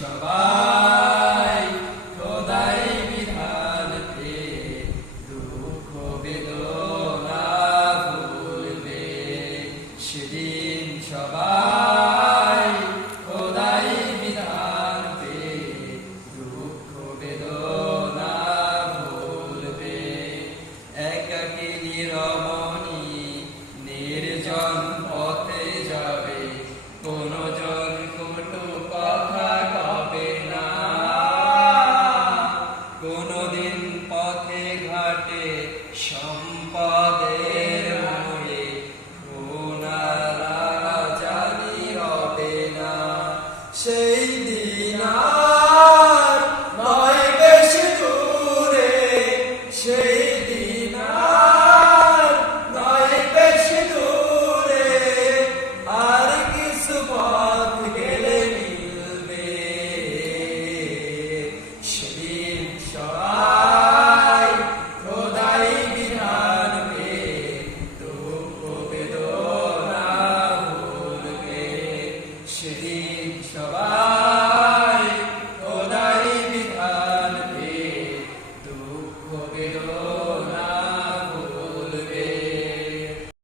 সবাই খোদাই বিধান পে দুঃখ বেদনা ভুলবে। সেদিন সবাই খোদাই বিধান পে দুঃখ বেদনা ভুলবে। একাকি নীরব কোনদিন পথে ঘাটে সম্পদের না। সেই দিনা Shri Shabbat.